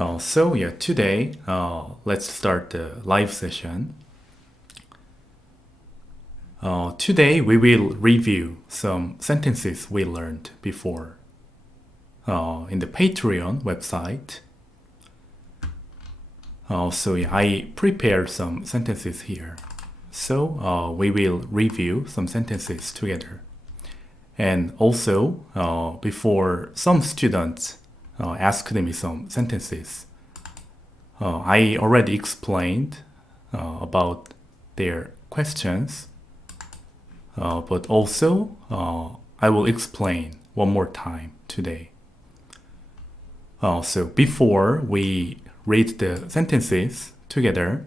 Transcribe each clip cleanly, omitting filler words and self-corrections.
Today, let's start the live session. Today, we will review some sentences we learned before in the Patreon website. I prepared some sentences here. We will review some sentences together. And also, before some students asked me some sentences, I already explained about their questions, but also I will explain one more time today. Before we read the sentences together,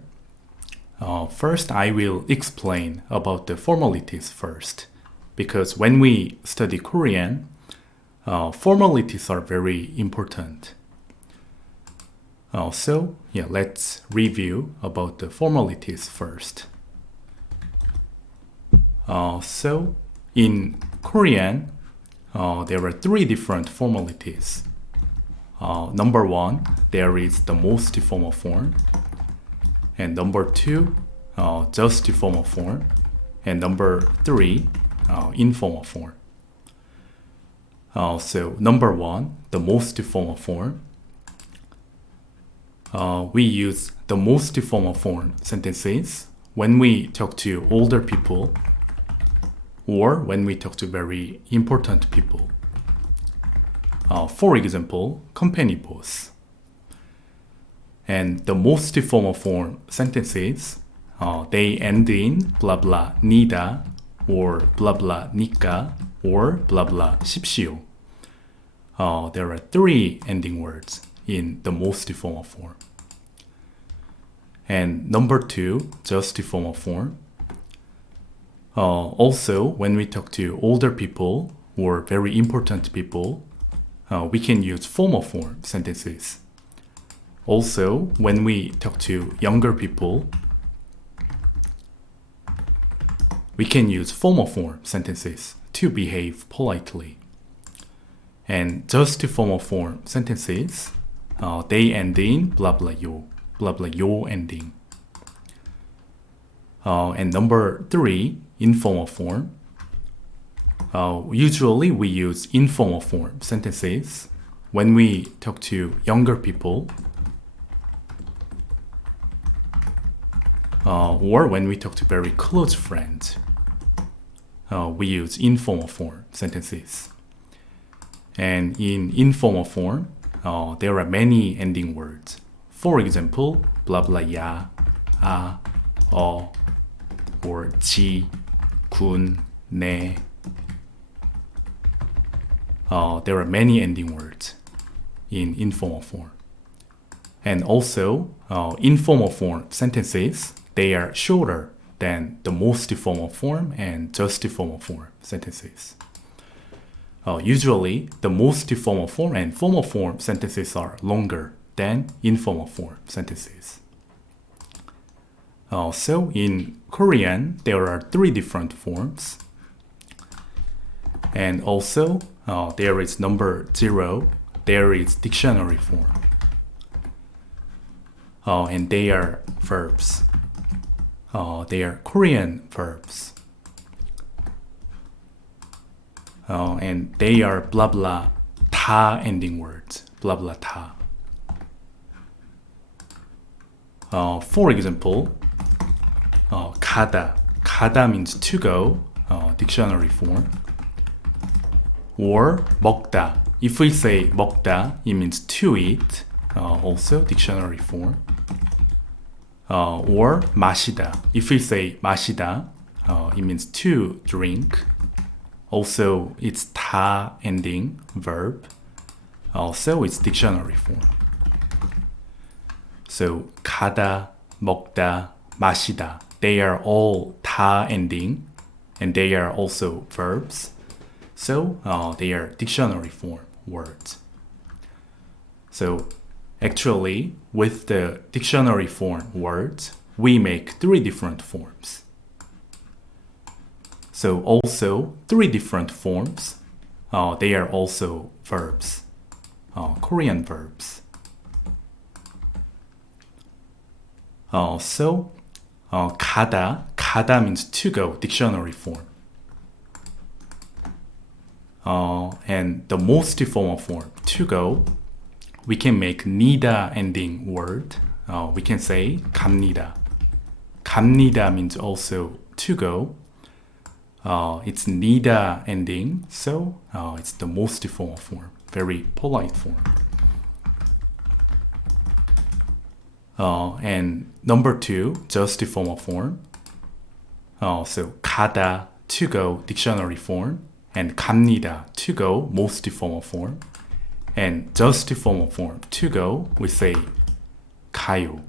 first I will explain about the formalities first, because when we study Korean, formalities are very important. Let's review about the formalities first. In Korean, there are three different formalities. Number one, there is the most formal form. And number two, just formal form. And number three, informal form. Number one, the most formal form. We use the most formal form sentences when we talk to older people or when we talk to very important people. For example, company boss. And the most formal form sentences, they end in blah blah 니다 or blah blah 니까 or blah blah 십시오. There are three ending words in the most formal form. And number two, just formal form. Also, when we talk to older people or very important people, we can use formal form sentences. Also, when we talk to younger people, we can use formal form sentences to behave politely. And just formal form sentences, they end in blah blah yo ending. And number three, informal form. Usually we use informal form sentences when we talk to younger people or when we talk to very close friends. We use informal form sentences. And in informal form, there are many ending words. For example, blah blah 야, 아, or 지, 군, 네. There are many ending words in informal form. And also, informal form sentences, they are shorter than the most formal form and just formal form sentences. Usually, the most formal form and formal form sentences are longer than informal form sentences. In Korean, there are three different forms. And also, there is number 0, there is dictionary form. And they are verbs. They are Korean verbs. And they are blah blah 다 ending words. Blah blah 다. For example, 가다. 가다 means to go, dictionary form. Or 먹다. If we say 먹다, it means to eat, also dictionary form. Or 마시다. If we say 마시다, it means to drink. Also, it's 다 ending verb. Also, it's dictionary form. So, 가다, 먹다, 마시다. They are all 다 ending, and they are also verbs. So, they are dictionary form words. So, actually, with the dictionary form words, we make three different forms. So, also, three different forms, they are also verbs, Korean verbs. 가다 means to go, dictionary form. And the most formal form, to go, we can make 니다 ending word. We can say 갑니다. 갑니다 means also to go. It's 니다 ending, so it's the most formal form, very polite form. And number 2, just formal form. So 가다, to go, dictionary form, and 갑니다, to go, most formal form. And just formal form, to go, we say 가요.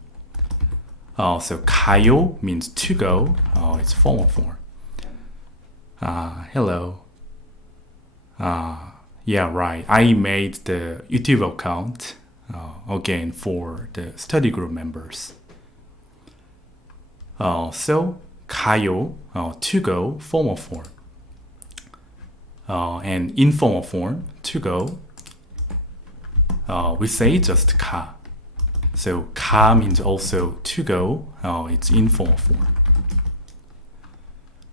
So 가요 means to go, it's formal form. Hello. Yeah, right. I made the YouTube account again for the study group members. So 가요, to go, formal form. And informal form, to go, we say just 가. So 가 means also to go, it's informal form.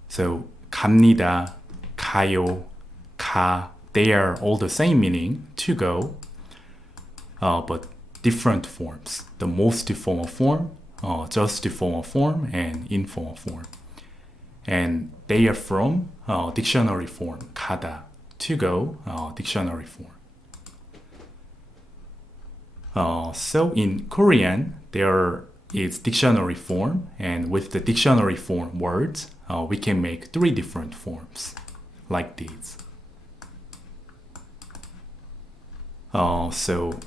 So 갑니다, 가요, 가, they are all the same meaning, to go, but different forms. The most formal form, just formal form, and informal form. And they are from dictionary form, 가다, to go, dictionary form. So in Korean, there is dictionary form, and with the dictionary form words, we can make 3 different forms, like these. So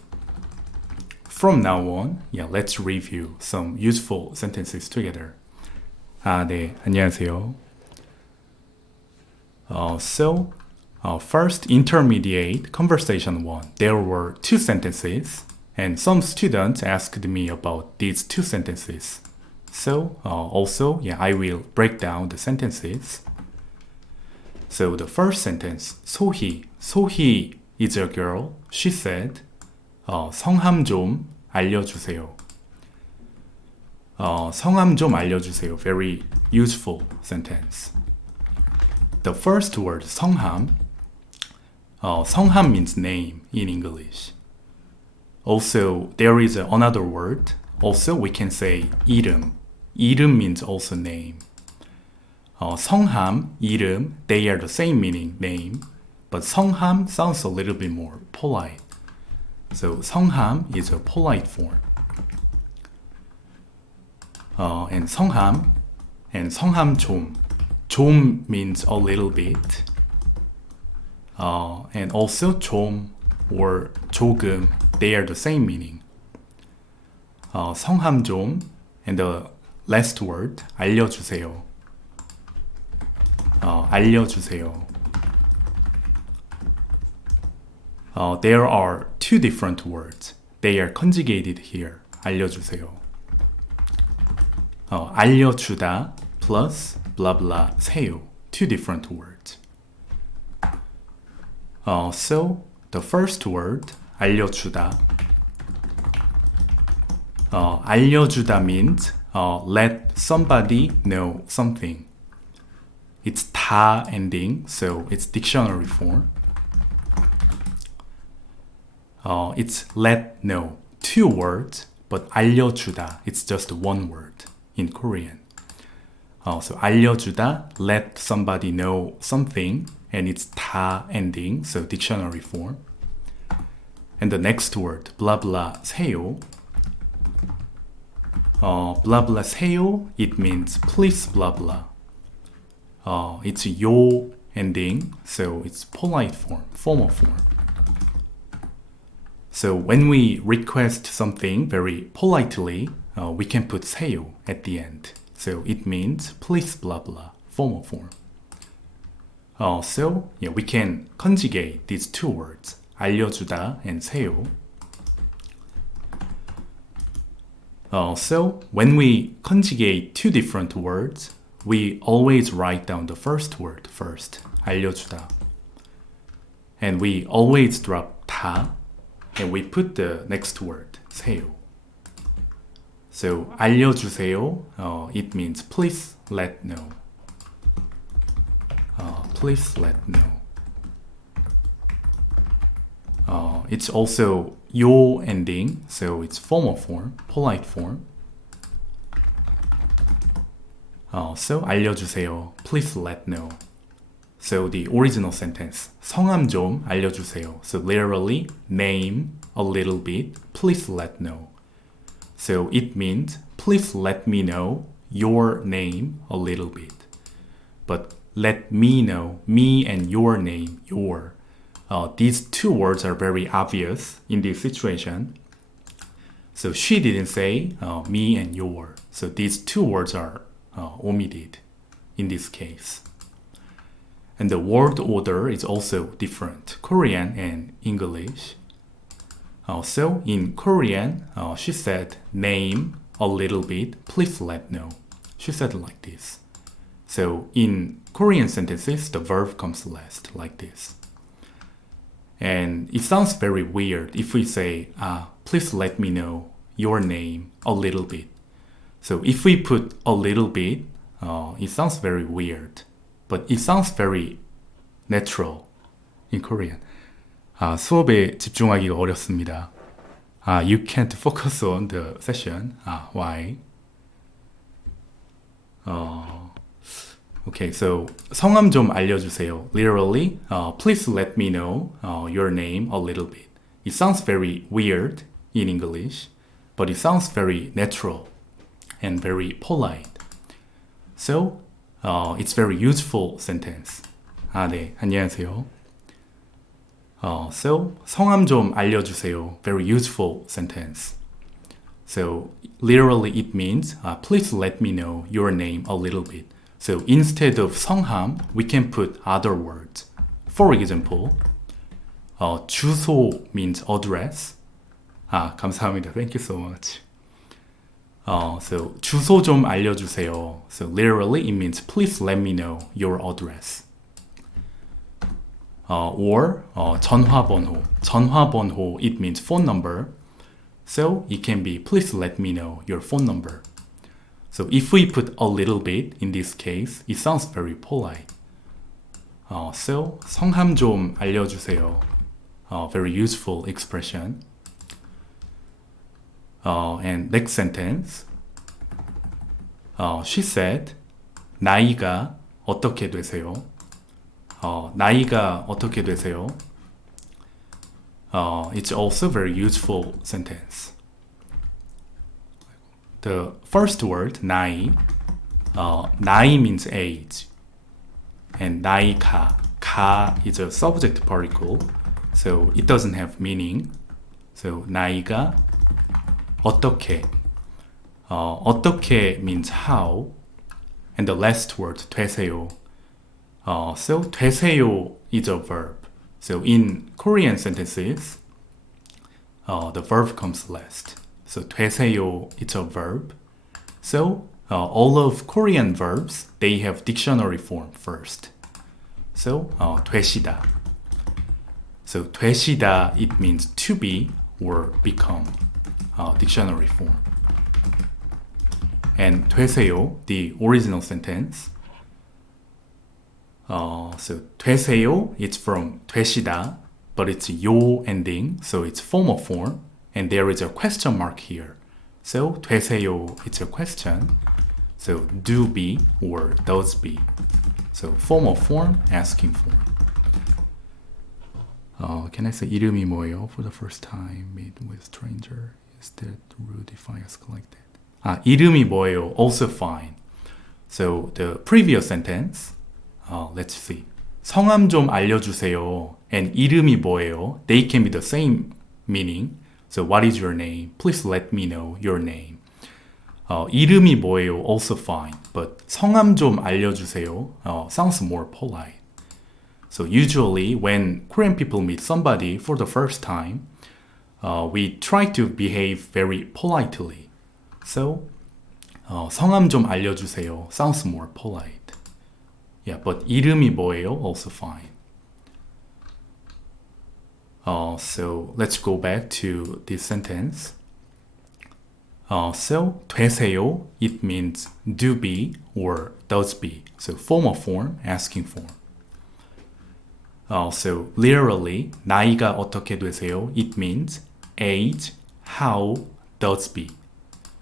from now on, let's review some useful sentences together. 네, 안녕하세요. So first, intermediate conversation 1. There were 2 sentences, and some students asked me about these 2 sentences. So also, I will break down the sentences. So the first sentence, 소희 is a girl. She said, 성함 좀 알려주세요. 성함 좀 알려주세요. Very useful sentence. The first word, 성함. 성함 means name in English. Also, there is another word. Also, we can say 이름. 이름 means also name. 성함, 이름, they are the same meaning, name. But 성함 sounds a little bit more polite. So 성함 is a polite form. And 성함 좀. 좀 means a little bit. And also 좀 or 조금, they are the same meaning. 성함 좀, and the last word, 알려주세요. 알려주세요. There are 2 different words. They are conjugated here. 알려주세요. 알려주다 plus blah blah 세요. 2 different words. So the first word, 알려주다. 알려주다 means let somebody know something. It's 다 ending, so it's dictionary form. It's let know, 2 words, but 알려주다, it's just 1 word in Korean. So 알려주다, let somebody know something, and it's 다 ending, so dictionary form. And the next word, blah blah 세요. Blah blah 세요, it means please blah blah. It's 요 ending, so it's polite form, formal form. So when we request something very politely, we can put 세요 at the end. So it means please blah blah, formal form. So we can conjugate these 2 words, 알려주다 and 세요. So when we conjugate 2 different words, we always write down the first word first, 알려주다. And we always drop 다, and we put the next word, 세요. So 알려주세요. It means please let know. Please let know. It's also yo ending, so it's formal form, polite form. So 알려주세요. Please let know. So the original sentence, 성함 좀 알려주세요. So literally, name a little bit, please let know. So it means, please let me know your name a little bit. But let me know, me and your name, your. These two words are very obvious in this situation. So she didn't say me and your. So these two words are omitted in this case. And the word order is also different, Korean and English. So in Korean, she said, name a little bit, please let know. She said it like this. So in Korean sentences, the verb comes last, like this. And it sounds very weird if we say, please let me know your name a little bit. So if we put a little bit, it sounds very weird. But it sounds very natural in Korean. 수업에 집중하기가 어렵습니다. You can't focus on the session. Why? Okay, so 성함 좀 알려주세요. Literally, please let me know your name a little bit. It sounds very weird in English, but it sounds very natural and very polite. So, it's very useful sentence. 네, 안녕하세요. So, 성함 좀 알려주세요. Very useful sentence. So, literally it means, please let me know your name a little bit. So, instead of 성함, we can put other words. For example, 주소 means address. 감사합니다. Thank you so much. So, 주소 좀 알려주세요. So, literally it means, please let me know your address. Or 전화번호. 전화번호, it means phone number. So it can be, please let me know your phone number. So if we put a little bit in this case, it sounds very polite. So 성함 좀 알려주세요. Very useful expression. And next sentence. She said, 나이가 어떻게 되세요? 나이가 어떻게 되세요? It's also very useful sentence. The first word, 나이, 나이 means age. And 나이가, 가 is a subject particle, so it doesn't have meaning. So 나이가 어떻게, 어떻게 means how. And the last word, 되세요. So 되세요 is a verb. So in Korean sentences, the verb comes last. So 되세요 is a verb. So all of Korean verbs, they have dictionary form first. So 되시다. So 되시다, it means to be or become. Dictionary form. And 되세요, the original sentence. So 되세요, it's from 되시다, but it's 요 ending, so it's formal form, and there is a question mark here. So 되세요, it's a question. So do be or does be. So formal form, asking form. Can I say 이름이 뭐예요? For the first time, meet with stranger. Is that rude if I ask like that? 이름이 뭐예요? Also fine. So the previous sentence. Let's see. 성함 좀 알려주세요. And 이름이 뭐예요? They can be the same meaning. So what is your name? Please let me know your name. 이름이 뭐예요? Also fine. But 성함 좀 알려주세요. Sounds more polite. So usually when Korean people meet somebody for the first time, we try to behave very politely. So 성함 좀 알려주세요. Sounds more polite. Yeah, but 이름이 뭐예요? Also fine. So let's go back to this sentence. So 되세요, it means do be or does be. So formal form, asking form. So literally, 나이가 어떻게 되세요? It means age, how does be.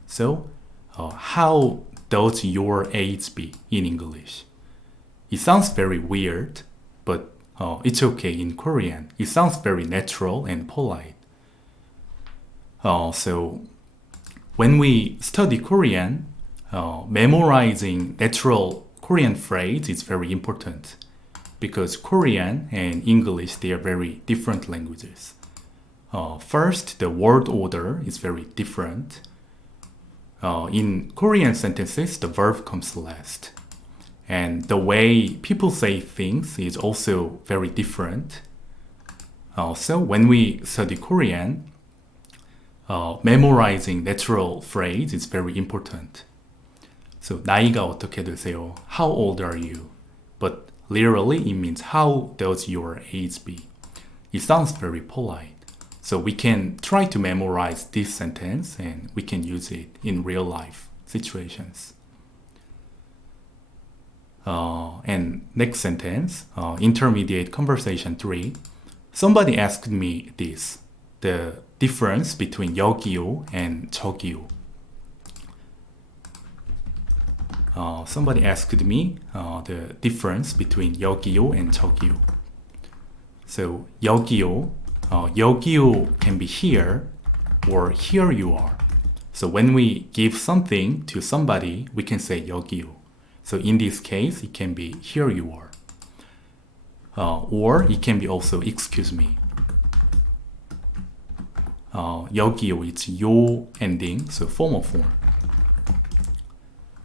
So how does your age be in English? It sounds very weird, but it's okay in Korean. It sounds very natural and polite. So when we study Korean, memorizing natural Korean phrase is very important because Korean and English, they are very different languages. First, the word order is very different. In Korean sentences, the verb comes last. And the way people say things is also very different. So when we study Korean, memorizing natural phrase is very important. So 나이가 어떻게 되세요? How old are you? But literally it means how does your age be? It sounds very polite. So we can try to memorize this sentence and we can use it in real life situations. And next sentence, intermediate conversation 3. Somebody asked me this, the difference between 여기요 and 저기요. Somebody asked me the difference between 여기요 and 저기요. So 여기요, 여기요 can be here or here you are. So when we give something to somebody, we can say 여기요. So in this case, it can be here you are. Or it can be also excuse me. 여기요, it's 요 ending, so formal form.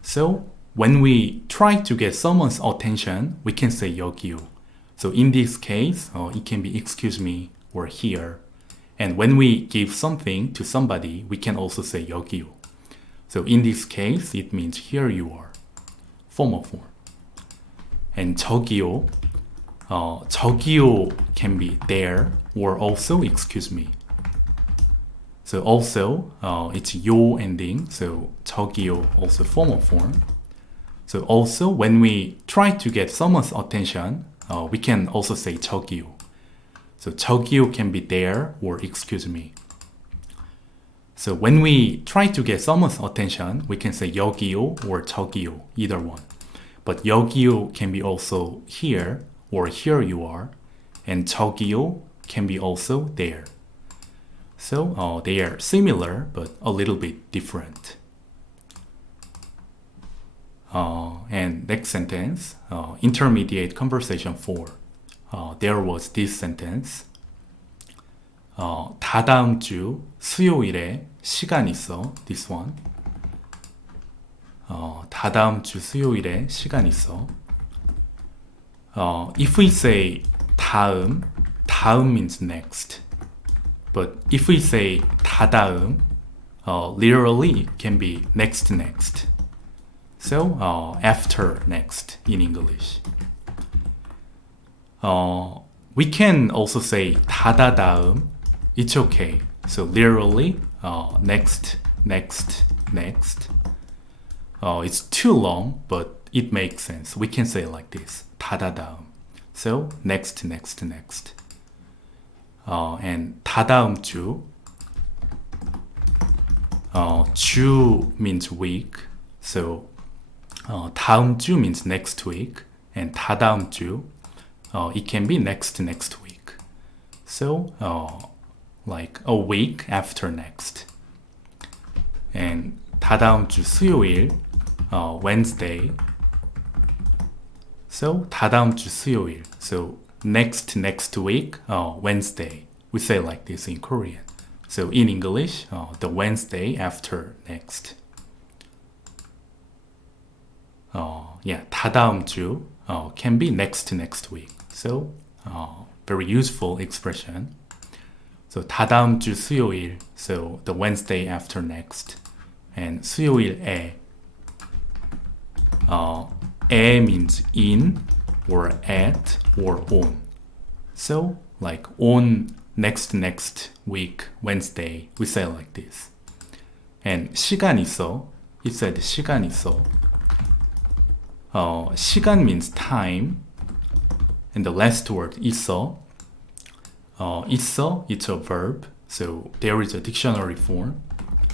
So when we try to get someone's attention, we can say 여기요. So in this case, it can be excuse me or here. And when we give something to somebody, we can also say 여기요. So in this case, it means here you are. Formal form. And 저기요, 저기요 can be there or also excuse me. So also, it's 요 ending, so 저기요 also formal form. So also, when we try to get someone's attention, we can also say 저기요. So 저기요 can be there or excuse me. So when we try to get someone's attention, we can say 여기요 or 저기요, either one. But 여기요 can be also here or here you are, and 저기요 can be also there. So they are similar but a little bit different. And next sentence, intermediate conversation 4. There was this sentence. 다다음 주 수요일에 시간 있어. This one. 다다음 주 수요일에 시간 있어. If we say 다음, 다음 means next. But if we say 다다음, literally it can be next next. So after next in English. We can also say 다다다음. It's okay. So literally next next next. It's too long, but it makes sense. We can say it like this. 다다다음. So next next next. And 다다음 주. 주 means week. So 다음 주 means next week. And 다다음 주, it can be next week. So like a week after next. And 다다음 주 수요일, Wednesday. So 다다음 주 수요일. So next week, Wednesday. We say like this in Korean. So in English, the Wednesday after next. 다다음 주 can be next week. So very useful expression. So 다다음 주 수요일. So the Wednesday after next. And 수요일에. 에 means in or at or on. So like on next week, Wednesday, we say like this. and 시간 있어. He said 시간 있어. 시간 means time. And the last word 있어. 있어, it's a verb. So there is a dictionary form.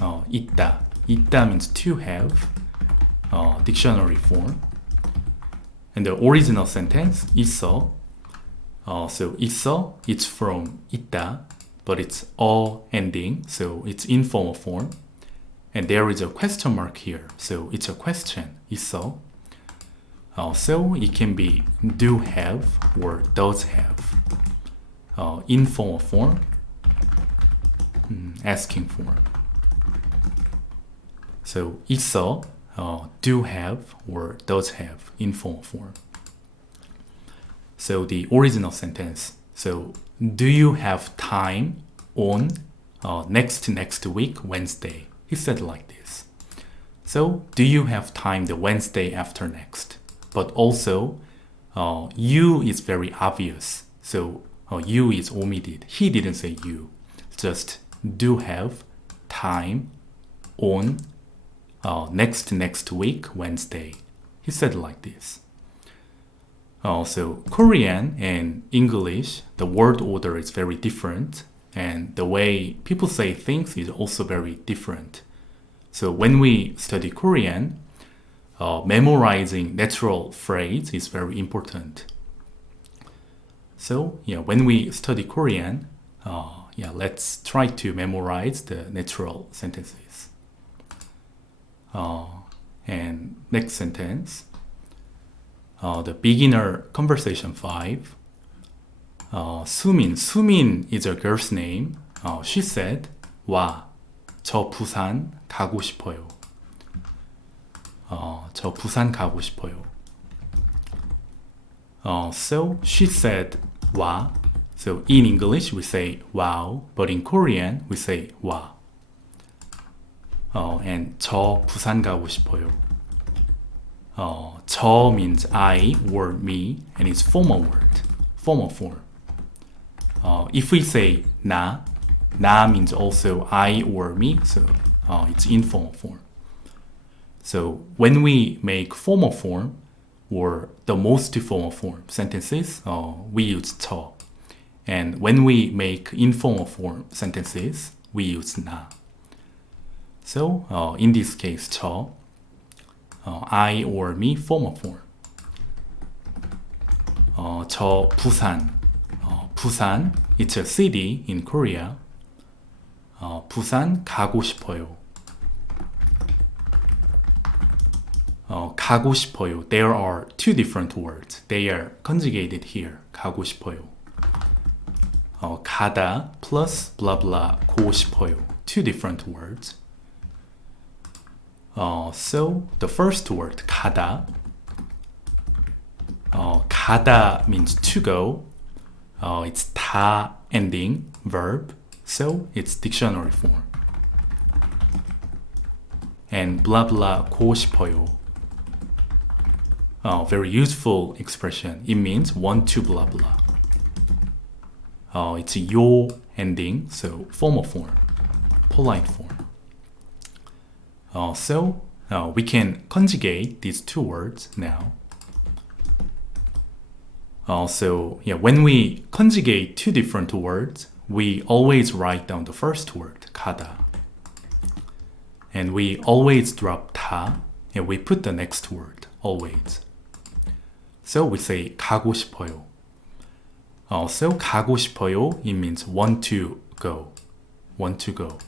있다. 있다 means to have. Dictionary form. And the original sentence 있어. So 있어, it's from 있다, but it's all ending, so it's informal form. And there is a question mark here, so it's a question. 있어. So it can be do have or does have. Informal form, asking form. So 있어, do have or does have, informal form. So the original sentence. So do you have time on next week, Wednesday? He said like this. So do you have time the Wednesday after next? But also, you is very obvious. So you is omitted. He didn't say you. Just do have time on next week, Wednesday. He said like this. So Korean and English, the word order is very different, and the way people say things is also very different. So when we study Korean, memorizing natural phrase is very important. So when we study Korean, let's try to memorize the natural sentences. And next sentence. The beginner conversation 5. 수민 is a girl's name. She said, 와, 저 부산 가고 싶어요. 저 부산 가고 싶어요. So she said, 와. So in English we say wow, but in Korean we say 와. And 저 부산 가고 싶어요. 저 means I or me, and it's formal word, formal form. If we say 나 means also I or me, so it's informal form. So when we make formal form or the most formal form sentences, we use 저. And when we make informal form sentences, we use 나. So in this case, 저. I or me, formal form. 저 부산. 부산, it's a city in Korea. 부산 가고 싶어요. 가고 싶어요. There are two different words. They are conjugated here. 가고 싶어요. 가다 plus blah blah 고 싶어요. Two different words. So the first word 가다. 가다 means to go. It's 다 ending verb, so it's dictionary form. And blah blah 고 싶어요. Very useful expression. It means want to blah blah. It's 요 ending, so formal form, polite form. So we can conjugate these two words now. When we conjugate two different words, we always write down the first word, 가다. And we always drop 다, and we put the next word, always. So we say 가고 싶어요. So 가고 싶어요, it means want to go. Want to go.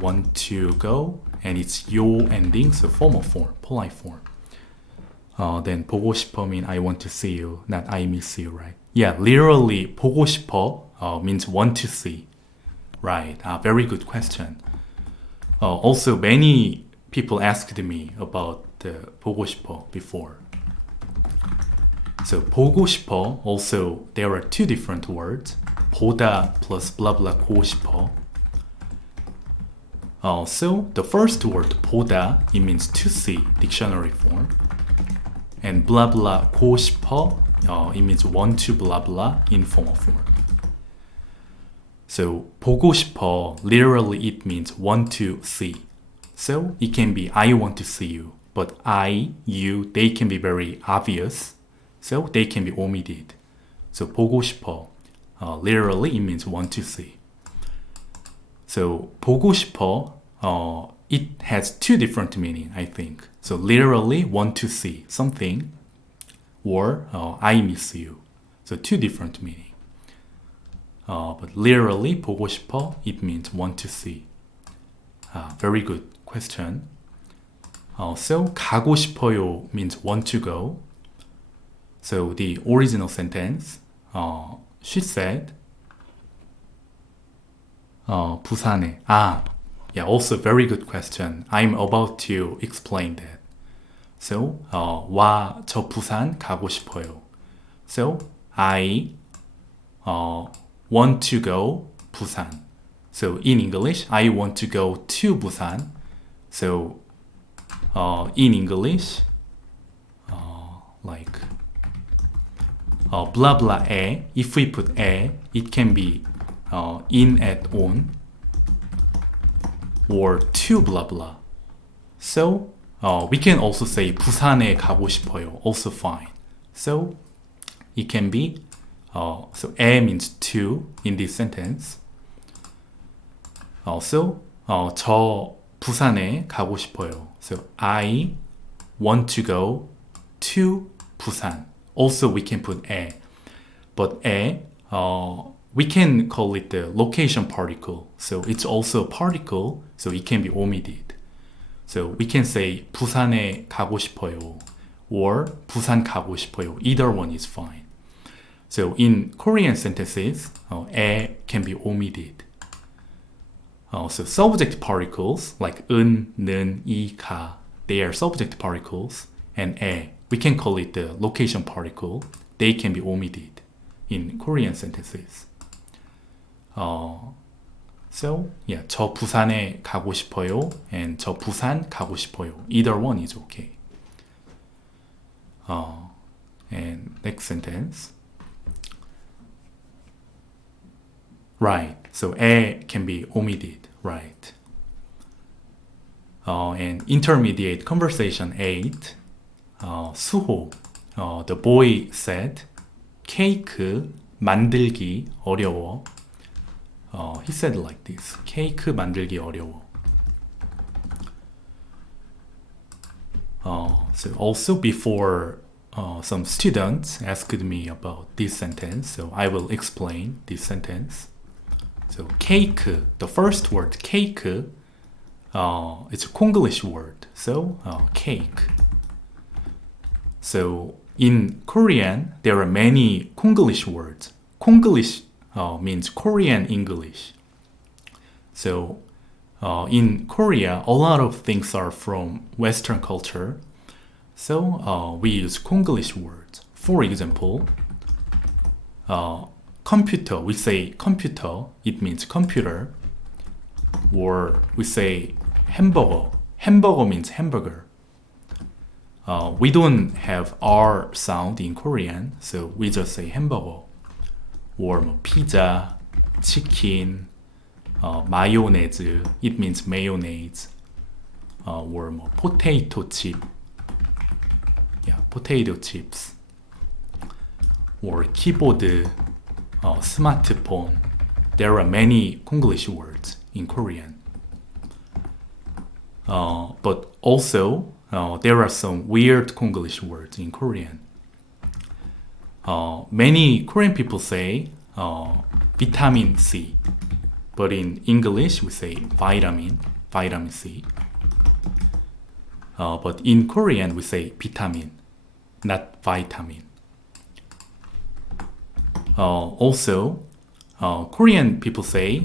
Want to go, and it's 요 ending, so formal form, polite form. Then 보고 싶어 mean I want to see you, not I miss you, right? Yeah, literally 보고 싶어 means want to see, right? Very good question. Also, many people asked me about the 보고 싶어 before. So 보고 싶어, also there are two different words, 보다 plus blah blah 보고 싶어. So the first word 보다, it means to see, dictionary form. And blah blah 보고 싶어, it means want to blah blah, informal form. So 보고 싶어, literally it means want to see. So it can be I want to see you. But I, you, they can be very obvious. So they can be omitted. So 보고 싶어, literally it means want to see. So 보고 싶어, it has two different meaning, I think. So literally want to see something, or I miss you. So two different meaning. But literally 보고 싶어, it means want to see. Very good question. So 가고 싶어요 means want to go. So the original sentence, she said, 부산에. Yeah, also very good question. I'm about to explain that. So, 와, 저 부산 가고 싶어요. So, I want to go Busan. So in English, I want to go to Busan. So in English, like blah blah 에, if we put 에, it can be in at on or to blah blah. So we can also say 부산에 가고 싶어요, also fine. So it can be so 에 means to in this sentence. Also, 저 부산에 가고 싶어요. So I want to go to Busan. Also, we can put 에. But 에, we can call it the location particle. So it's also a particle, so it can be omitted. So we can say 부산에 가고 싶어요 or 부산 가고 싶어요. Either one is fine. So in Korean sentences, 에 can be omitted. So subject particles like 은, 는, 이, 가, they are subject particles, and 에, we can call it the location particle. They can be omitted in Korean sentences. So yeah, 저 부산에 가고 싶어요, and 저 부산 가고 싶어요. Either one is okay. And next sentence. Right. So 에 can be omitted. Right. And intermediate conversation 8. 수호. The boy said, 케이크 만들기 어려워. He said like this. 케이크 만들기 어려워. So also before some students asked me about this sentence, so I will explain this sentence. So 케이크, the first word 케이크, it's a Konglish word. So cake. So in Korean, there are many Konglish words. Konglish means Korean English. So in Korea, a lot of things are from Western culture. So we use Konglish words. For example, computer, we say computer, it means computer. Or we say hamburger. Hamburger means hamburger. We don't have R sound in Korean, so we just say hamburger. Or pizza, chicken, mayonnaise, it means mayonnaise. Or potato chip, yeah, potato chips. Or keyboard, smartphone. There are many Konglish words in Korean. But also, there are some weird Konglish words in Korean. Many Korean people say vitamin C, but in English we say vitamin C. But in Korean we say vitamin, not vitamin. Also, Korean people say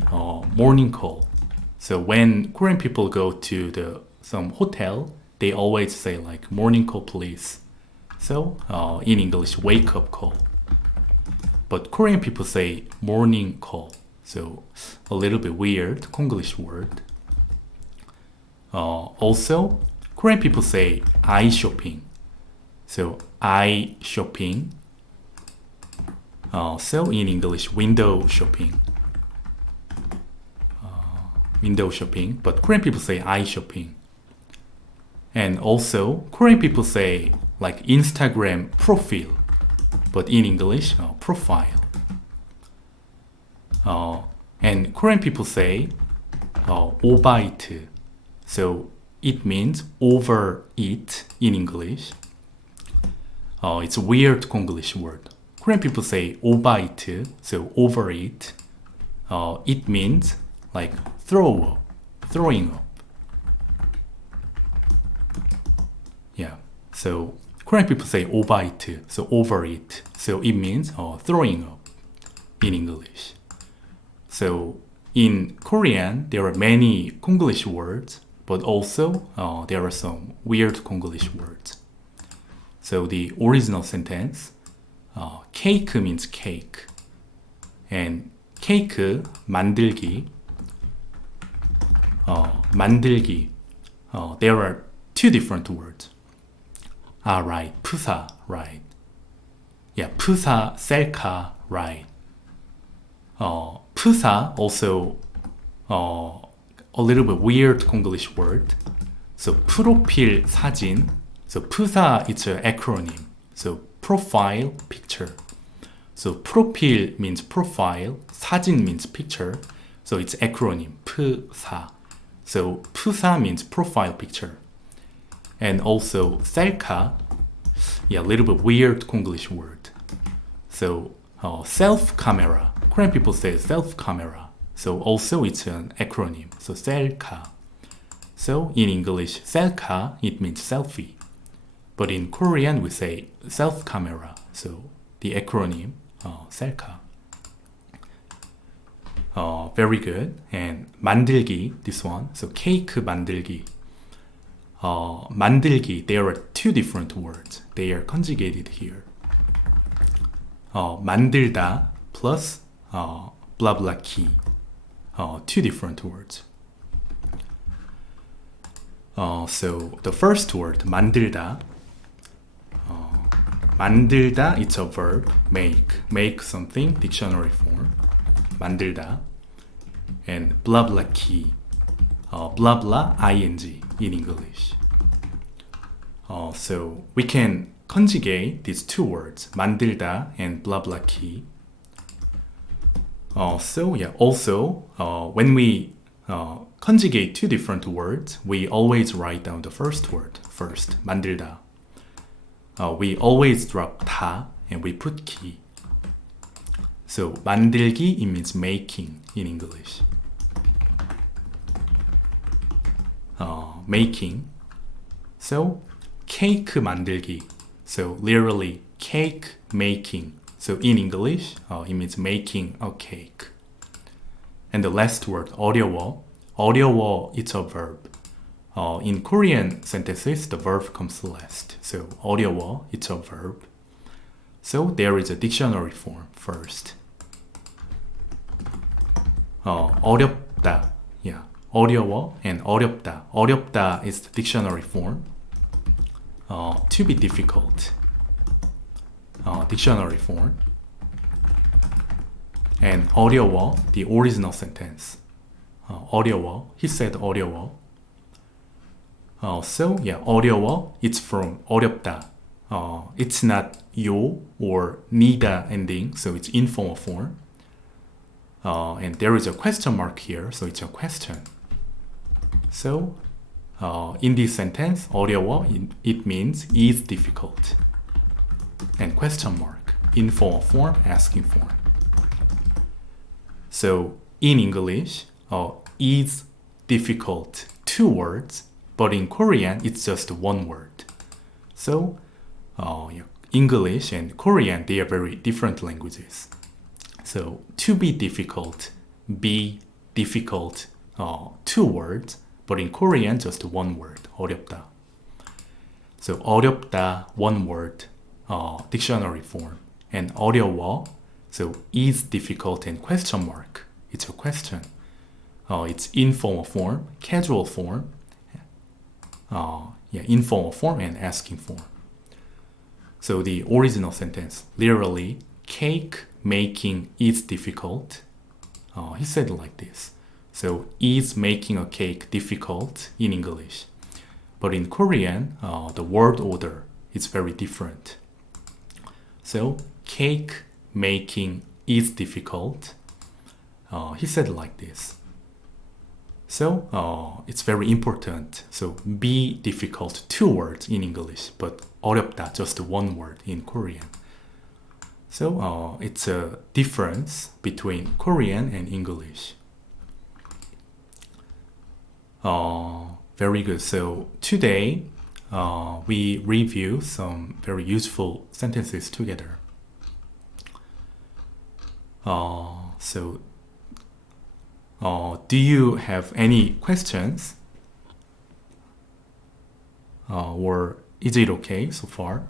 morning call. So when Korean people go to some hotel, they always say like morning call please. So in English, wake up call. But Korean people say morning call. So a little bit weird Konglish word. Also, Korean people say eye shopping. So eye shopping. So in English, window shopping. window shopping, but Korean people say eye shopping. And also, Korean people say like Instagram profile, but in English, profile. And Korean people say 오바이트. So it means overeat in English. It's a weird Konglish word. Korean people say 오바이트, so overeat. It means like throw up, throwing up. Yeah, so Korean people say 오바이트, so overeat. So it means throwing up in English. So in Korean, there are many Konglish words, but also there are some weird Konglish words. So the original sentence, cake means cake. And cake, 만들기, 만들기. There are two different words. Right. 푸사, right. Yeah, 푸사, 셀카, right. 푸사, also a little bit weird Konglish word. So 프로필 사진. So 푸사, it's an acronym. So profile, picture. So 프로필 means profile, 사진 means picture. So it's acronym, 푸사. So 푸사 means profile picture. And also 셀카, yeah, a little bit weird Konglish word. So self camera. Korean people say self camera. So also it's an acronym. So 셀카. So in English, 셀카, it means selfie. But in Korean, we say self camera. So the acronym, 셀카. Very good. And 만들기, this one. So cake 만들기. 만들기, there are two different words. They are conjugated here. 만들다 plus blah blah 키. Two different words. So the first word, 만들다. 만들다, it's a verb, make something, dictionary form. 만들다. And blah blah 키. Blah blah ing in English. So we can conjugate these two words, 만들다 and blah blah 키. So yeah, also when we conjugate two different words, we always write down the first word first, 만들다. We always drop 다 and we put 키. So 만들기, it means making in English. Making. So cake 만들기. So literally cake making. So in English, it means making a cake. And the last word, 어려워. 어려워, it's a verb. In Korean sentences, the verb comes last. So 어려워, it's a verb. So there is a dictionary form first. 어렵다. Yeah. 어려워 and 어렵다. 어렵다 is the dictionary form. To be difficult. Dictionary form. And 어려워, the original sentence. 어려워, he said 어려워. So yeah, 어려워, it's from 어렵다. It's not 요 or 니다 ending, so it's informal form. And there is a question mark here, so it's a question. So in this sentence, 어려워, it means is difficult. And question mark, informal form, asking form. So in English, is difficult, two words, but in Korean, it's just one word. So English and Korean, they are very different languages. So to be difficult, be difficult, two words, but in Korean, just one word, 어렵다. So 어렵다, one word, dictionary form. And 어려워, so is difficult and question mark. It's a question. It's informal form, casual form, informal form and asking form. So the original sentence, literally, cake making is difficult. He said it like this. So is making a cake difficult in English? But in Korean, the word order is very different. So cake making is difficult. He said like this. So it's very important. So be difficult, two words in English, but 어렵다, just one word in Korean. So it's a difference between Korean and English. Very good. So today we review some very useful sentences together. Do you have any questions? Or is it okay so far?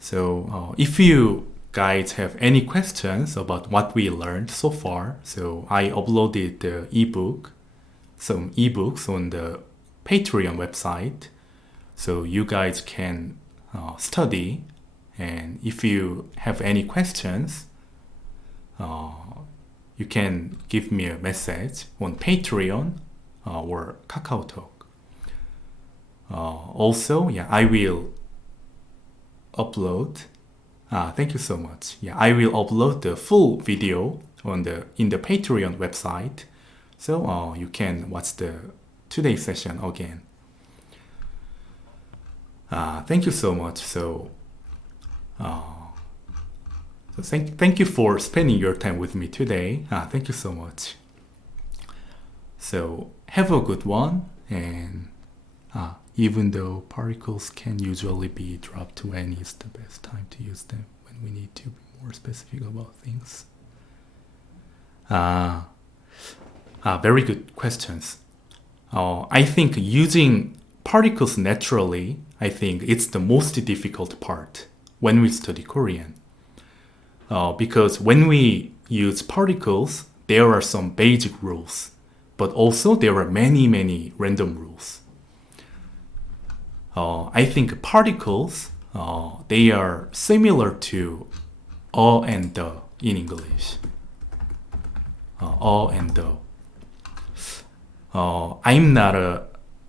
So if you guys have any questions about what we learned so far, so I uploaded the ebook, some ebooks on the Patreon website, so you guys can study. And if you have any questions, you can give me a message on Patreon or KakaoTalk. Also, I will upload. Thank you so much. I will upload the full video in the Patreon website, so you can watch the today's session again. Thank you so much. Thank you for spending your time with me today. Thank you so much. So have a good one. And even though particles can usually be dropped, when is the best time to use them? When we need to be more specific about things. Very good questions. I think using particles naturally, I think it's the most difficult part when we study Korean. Because when we use particles, there are some basic rules, but also there are many random rules. I think particles, they are similar to and the in English. And the. I'm not a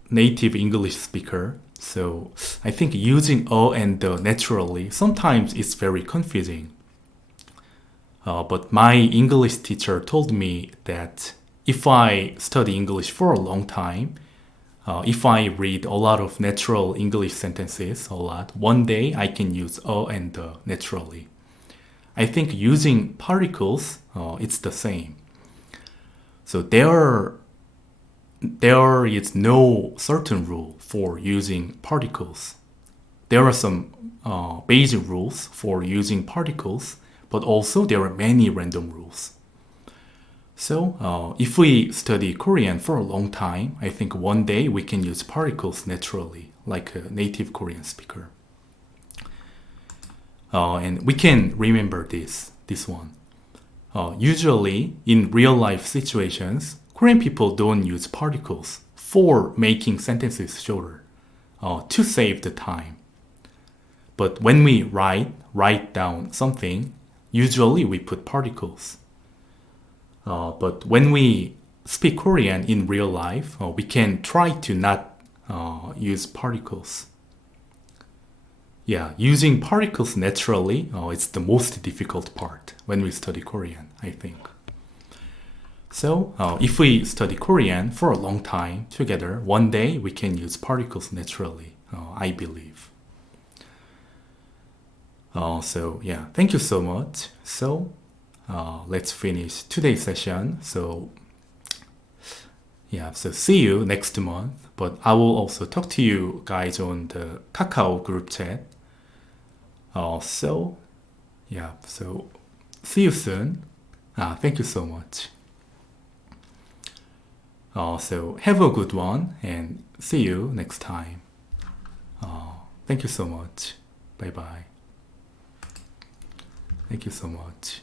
native English speaker, so I think using and the naturally sometimes it's very confusing. But my English teacher told me that if I study English for a long time, if I read a lot of natural English sentences one day I can use and the naturally. I think using particles, it's the same. So there is no certain rule for using particles. There are some basic rules for using particles, but also there are many random rules. So if we study Korean for a long time, I think one day we can use particles naturally, like a native Korean speaker. And we can remember this one. Usually, in real life situations, Korean people don't use particles for making sentences shorter, to save the time. But when we write down something, usually we put particles. But when we speak Korean in real life, we can try to not use particles. Using particles naturally, it's the most difficult part when we study Korean, I think. So if we study Korean for a long time together, one day we can use particles naturally, I believe. Thank you so much. So let's finish today's session. So see you next month. But I will also talk to you guys on the Kakao group chat. So see you soon. Thank you so much. So have a good one and see you next time. Thank you so much. Bye bye. Thank you so much.